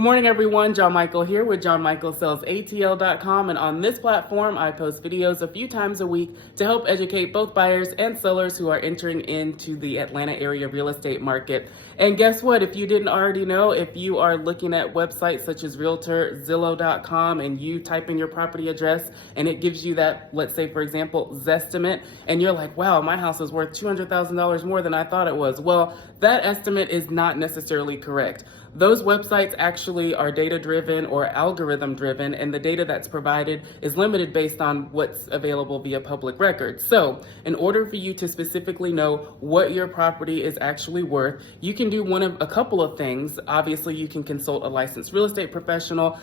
Good morning, everyone. John Michael here with John Michael Sells ATL.com. And on this platform, I post videos a few times a week to help educate both buyers and sellers who are entering into the Atlanta area real estate market. And guess what? If you didn't already know, if you are looking at websites such as Realtor, Zillow.com, and you type in your property address and it gives you that, let's say, for example, Zestimate, and you're like, wow, my house is worth $200,000 more than I thought it was. Well, that estimate is not necessarily correct. Those websites actually are data-driven or algorithm-driven, and the data that's provided is limited based on what's available via public records. So, in order for you to specifically know what your property is actually worth, you can do one of a couple of things. Obviously, you can consult a licensed real estate professional,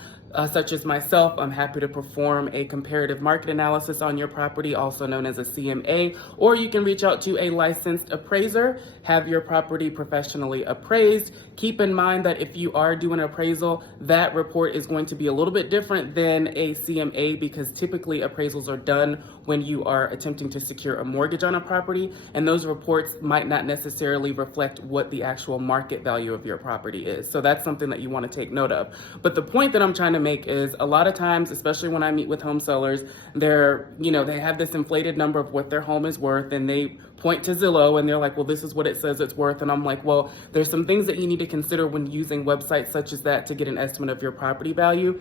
such as myself. I'm happy to perform a comparative market analysis on your property, also known as a CMA, or you can reach out to a licensed appraiser, have your property professionally appraised. Keep in mind that if you are doing an appraisal, that report is going to be a little bit different than a CMA because typically appraisals are done when you are attempting to secure a mortgage on a property, and those reports might not necessarily reflect what the actual market value of your property is. So that's something that you want to take note of. But the point that I'm trying to make is a lot of times, especially when I meet with home sellers, they have this inflated number of what their home is worth, and they point to Zillow and they're like, well, this is what it says it's worth. And I'm like, well, there's some things that you need to consider when using websites such as that to get an estimate of your property value.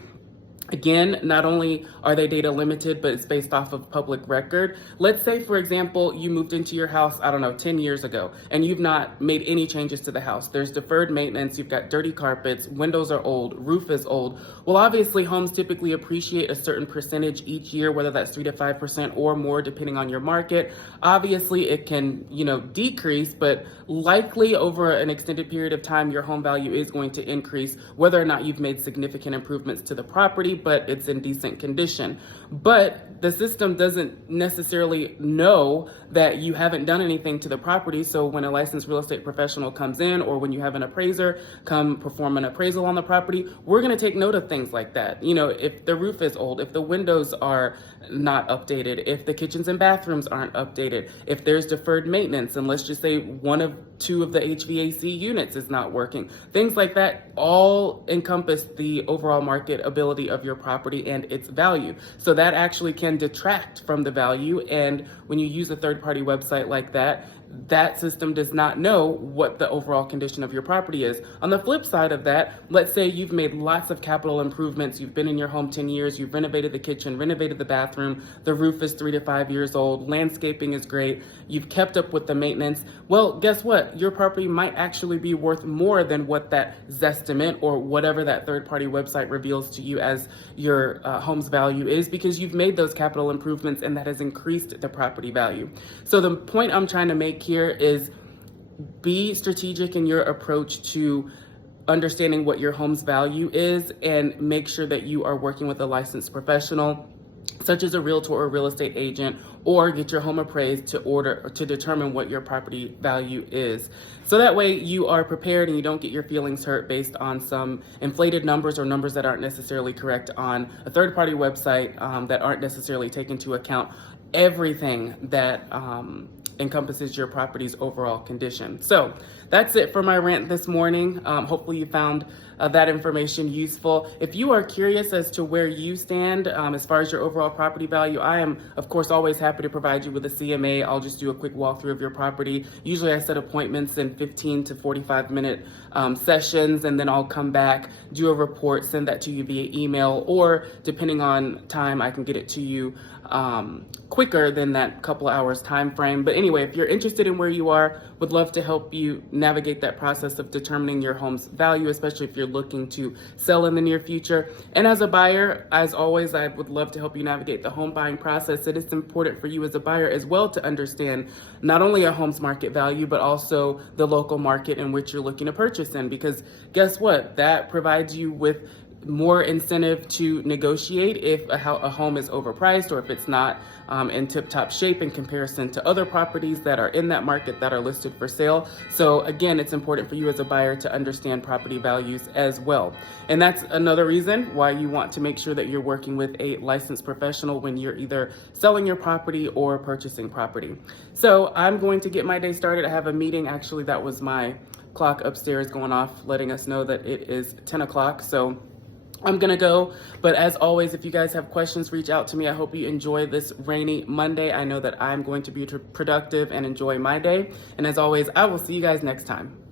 Again, not only are they data limited, but it's based off of public record. Let's say, for example, you moved into your house, 10 years ago, and you've not made any changes to the house. There's deferred maintenance, you've got dirty carpets, windows are old, roof is old. Well, obviously, homes typically appreciate a certain percentage each year, whether that's 3 to 5% or more, depending on your market. Obviously, it can, decrease, but likely over an extended period of time, your home value is going to increase, whether or not you've made significant improvements to the property, but it's in decent condition. But the system doesn't necessarily know that you haven't done anything to the property. So when a licensed real estate professional comes in, or when you have an appraiser come perform an appraisal on the property, we're going to take note of things like that. If the roof is old, if the windows are not updated, if the kitchens and bathrooms aren't updated, if there's deferred maintenance, and let's just say one of two of the HVAC units is not working, things like that all encompass the overall marketability of your property and its value. So that actually can detract from the value. And when you use a third-party website like that, that system does not know what the overall condition of your property is. On the flip side of that, let's say you've made lots of capital improvements. You've been in your home 10 years. You've renovated the kitchen, renovated the bathroom. The roof is 3 to 5 years old. Landscaping is great. You've kept up with the maintenance. Well, guess what? Your property might actually be worth more than what that Zestimate or whatever that third-party website reveals to you as your home's value is, because you've made those capital improvements and that has increased the property value. So the point I'm trying to make here is be strategic in your approach to understanding what your home's value is, and make sure that you are working with a licensed professional such as a realtor or real estate agent, or get your home appraised to determine what your property value is. So that way you are prepared and you don't get your feelings hurt based on some inflated numbers or numbers that aren't necessarily correct on a third-party website that aren't necessarily take into account everything that encompasses your property's overall condition. So that's it for my rant this morning. Hopefully you found that information useful. If you are curious as to where you stand as far as your overall property value, I am, of course, always happy to provide you with a CMA. I'll just do a quick walkthrough of your property. Usually I set appointments in 15 to 45-minute sessions, and then I'll come back, do a report, send that to you via email, or depending on time, I can get it to you quicker than that couple of hours time frame. But anyway, if you're interested in where you are, would love to help you navigate that process of determining your home's value, especially if you're looking to sell in the near future. And as a buyer, as always, I would love to help you navigate the home buying process. It is important for you as a buyer as well to understand not only a home's market value, but also the local market in which you're looking to purchase in, because guess what? That provides you with more incentive to negotiate if a home is overpriced, or if it's not in tip-top shape in comparison to other properties that are in that market that are listed for sale. So again, it's important for you as a buyer to understand property values as well. And that's another reason why you want to make sure that you're working with a licensed professional when you're either selling your property or purchasing property. So I'm going to get my day started. I have a meeting, actually that was my clock upstairs going off, letting us know that it is 10 o'clock. So I'm gonna go, but as always, if you guys have questions, reach out to me. I hope you enjoy this rainy Monday. I know that I'm going to be productive and enjoy my day. And as always, I will see you guys next time.